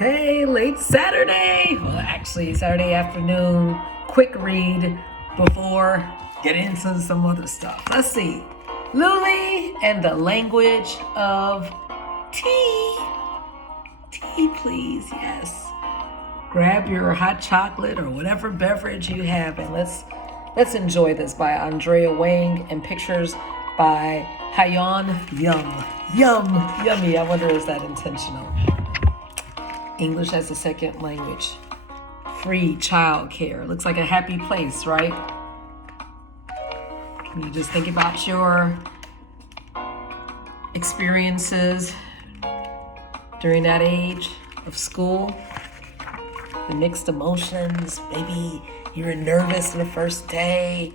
Hey, late Saturday. Well, actually, Saturday afternoon. Quick read before getting into some other stuff. Let's see. Luli and the language of tea. Tea, please. Yes. Grab your hot chocolate or whatever beverage you have, and let's enjoy this by Andrea Wang and pictures by Hayon Yum. Yummy. I wonder, is that intentional? English as a second language. Free childcare. Looks like a happy place, right? Can you just think about your experiences during that age of school? The mixed emotions. Maybe you were nervous the first day.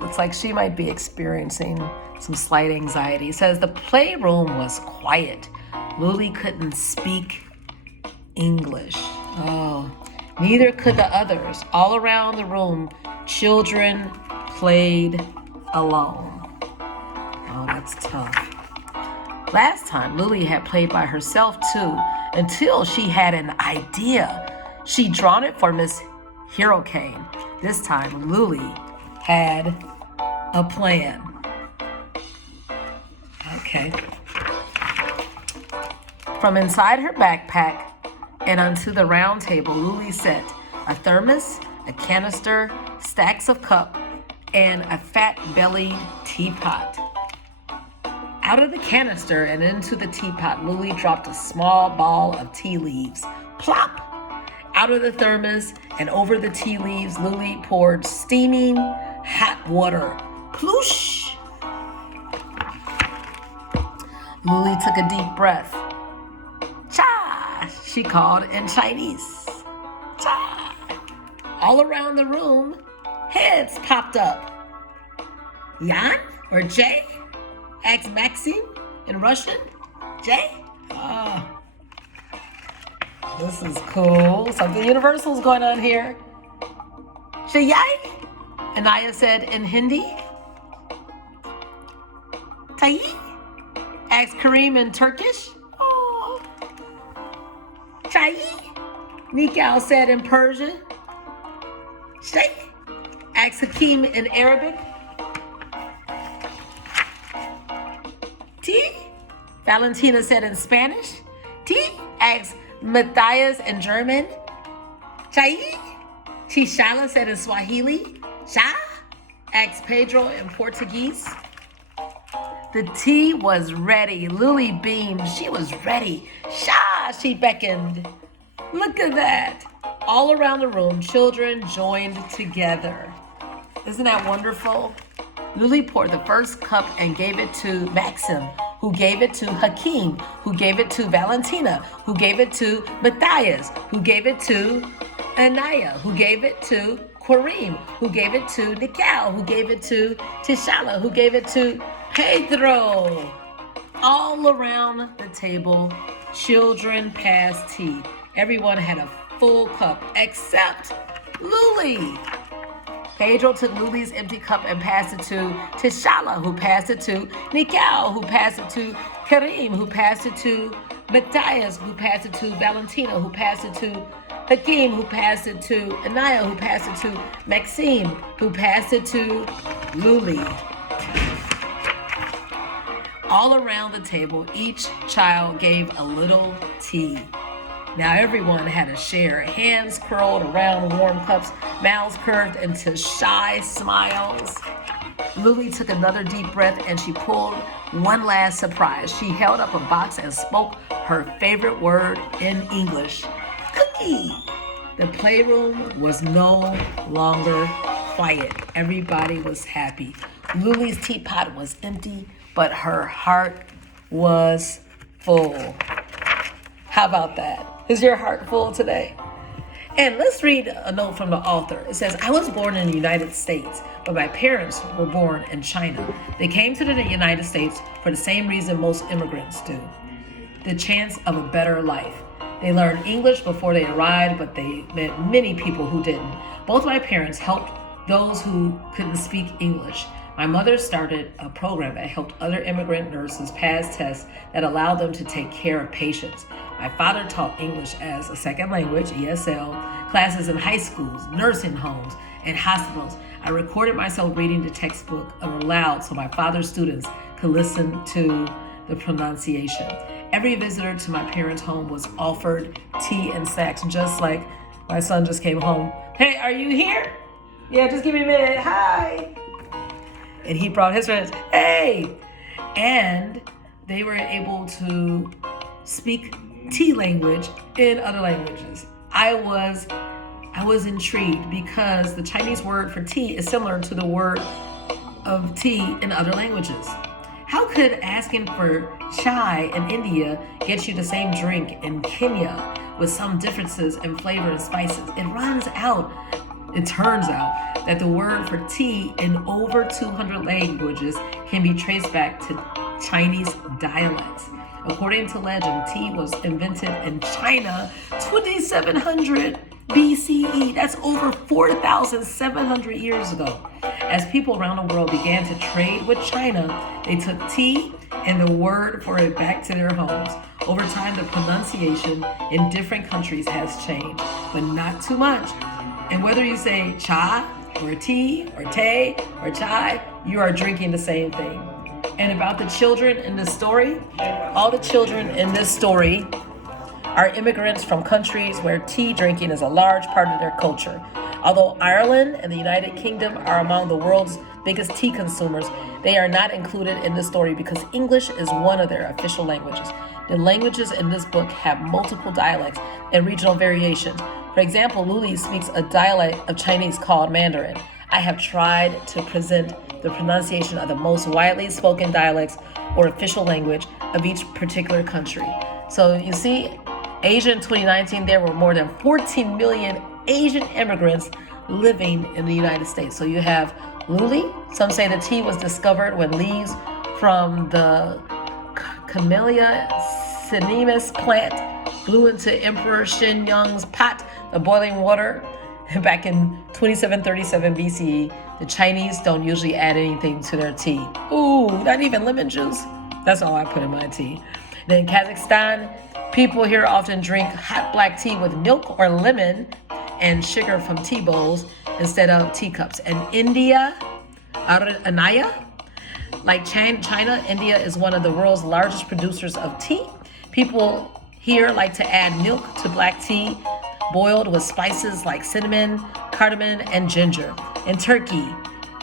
Looks like she might be experiencing some slight anxiety. It says the playroom was quiet. Luli couldn't speak English. Oh, neither could the others. All around the room, children played alone. Oh, that's tough. Last time, Luli had played by herself too, until she had an idea. She'd drawn it for Miss Hurricane. This time, Luli had a plan. Okay. From inside her backpack and onto the round table, Luli set a thermos, a canister, stacks of cup, and a fat-bellied teapot. Out of the canister and into the teapot, Luli dropped a small ball of tea leaves. Plop! Out of the thermos and over the tea leaves, Luli poured steaming hot water. Ploosh! Luli took a deep breath. Cha! She called in Chinese. Cha! All around the room, heads popped up. Yan or Jay? Asked Maxime in Russian. Jay? This is cool. Something universal is going on here. Shayai? Anaya said in Hindi. Tai? Asked Kareem in Turkish. Oh. Chai? Nikal said in Persian. Sheikh? Asked Hakeem in Arabic. Tea? Valentina said in Spanish. Tea? Asked Matthias in German. Chai? Tishala said in Swahili. Sha? Asked Pedro in Portuguese. The tea was ready. Luli beamed. She was ready. Sha! She beckoned. Look at that. All around the room, children joined together. Isn't that wonderful? Luli poured the first cup and gave it to Maxim, who gave it to Hakeem, who gave it to Valentina, who gave it to Matthias, who gave it to Anaya, who gave it to Kareem, who gave it to Nikal, who gave it to Tishala, who gave it to Pedro. All around the table, children passed tea. Everyone had a full cup except Luli. Pedro took Luli's empty cup and passed it to Tishala, who passed it to Nikal, who passed it to Kareem, who passed it to Matthias, who passed it to Valentina, who passed it to Hakeem, who passed it to Anaya, who passed it to Maxime, who passed it to Luli. All around the table, each child gave a little tea. Now everyone had a share. Hands curled around warm cups, mouths curved into shy smiles. Luli took another deep breath and she pulled one last surprise. She held up a box and spoke her favorite word in English. Cookie! The playroom was no longer quiet. Everybody was happy. Luli's teapot was empty, but her heart was full. How about that? Is your heart full today? And let's read a note from the author. It says, I was born in the United States, but my parents were born in China. They came to the United States for the same reason most immigrants do, the chance of a better life. They learned English before they arrived, but they met many people who didn't. Both my parents helped those who couldn't speak English. My mother started a program that helped other immigrant nurses pass tests that allowed them to take care of patients. My father taught English as a second language, ESL, classes in high schools, nursing homes, and hospitals. I recorded myself reading the textbook aloud so my father's students could listen to the pronunciation. Every visitor to my parents' home was offered tea and snacks, just like my son just came home. Hey, are you here? Yeah, just give me a minute. Hi. And he brought his friends. Hey. And they were able to speak tea language in other languages. I was intrigued because the Chinese word for tea is similar to the word of tea in other languages. How could asking for chai in India get you the same drink in Kenya with some differences in flavor and spices? It turns out that the word for tea in over 200 languages can be traced back to Chinese dialects. According to legend, tea was invented in China 2700 BCE. That's over 4,700 years ago. As people around the world began to trade with China, they took tea and the word for it back to their homes. Over time, the pronunciation in different countries has changed, but not too much. And whether you say cha or tea or te or chai, you are drinking the same thing. And about the children in this story, all the children in this story are immigrants from countries where tea drinking is a large part of their culture. Although Ireland and the United Kingdom are among the world's biggest tea consumers, they are not included in this story because English is one of their official languages. The languages in this book have multiple dialects and regional variations. For example, Luli speaks a dialect of Chinese called Mandarin. I have tried to present the pronunciation of the most widely spoken dialects or official language of each particular country. So you see, Asia in 2019, there were more than 14 million Asian immigrants living in the United States. So you have Luli. Some say the tea was discovered when leaves from the Camellia cinemus plant blew into Emperor Shenyang's pot of boiling water back in 2737 BCE. The Chinese don't usually add anything to their tea. Ooh, not even lemon juice. That's all I put in my tea. Then Kazakhstan, people here often drink hot black tea with milk or lemon and sugar from tea bowls instead of teacups. And India, Anaya, like China, India is one of the world's largest producers of tea. People here like to add milk to black tea, boiled with spices like cinnamon, cardamom, and ginger. In Turkey,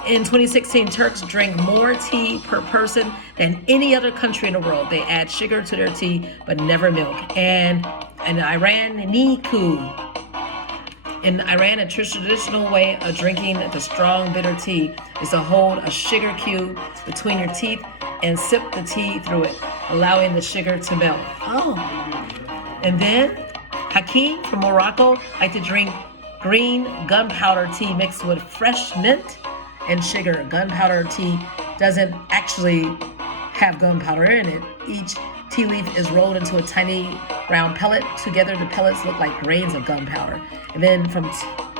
in 2016, Turks drink more tea per person than any other country in the world. They add sugar to their tea, but never milk. And in Iran, niku. In Iran, a traditional way of drinking the strong, bitter tea is to hold a sugar cube between your teeth and sip the tea through it, allowing the sugar to melt. Oh. And then, Hakim from Morocco like to drink green gunpowder tea mixed with fresh mint and sugar. Gunpowder tea doesn't actually have gunpowder in it. Each tea leaf is rolled into a tiny round pellet. Together, the pellets look like grains of gunpowder. And then from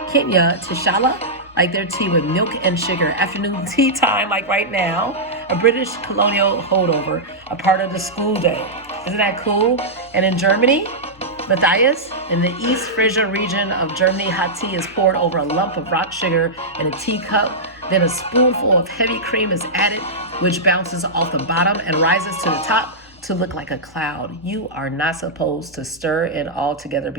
Kenya, Tishala like their tea with milk and sugar. Afternoon tea time, like right now, a British colonial holdover, a part of the school day. Isn't that cool? And in Germany, Matthias, in the East Frisia region of Germany, hot tea is poured over a lump of rock sugar in a teacup. Then a spoonful of heavy cream is added, which bounces off the bottom and rises to the top to look like a cloud. You are not supposed to stir it all together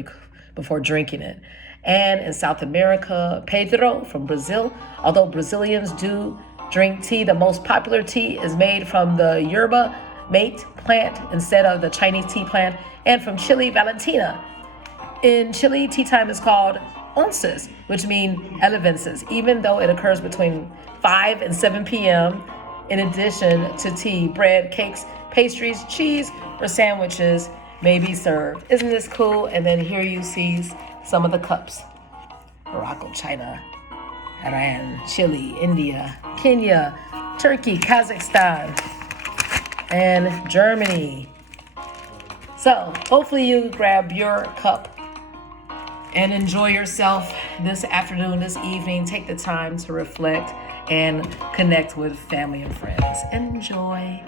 before drinking it. And in South America, Pedro from Brazil, although Brazilians do drink tea, the most popular tea is made from the yerba mate plant instead of the Chinese tea plant. And from Chile, Valentina. In Chile, tea time is called onces, which mean elevences, even though it occurs between 5 and 7 p.m. In addition to tea, bread, cakes, pastries, cheese, or sandwiches may be served. Isn't this cool? And then here you see some of the cups. Morocco, China, Iran, Chile, India, Kenya, Turkey, Kazakhstan, and Germany. So hopefully you grab your cup and enjoy yourself this afternoon, this evening. Take the time to reflect and connect with family and friends. Enjoy.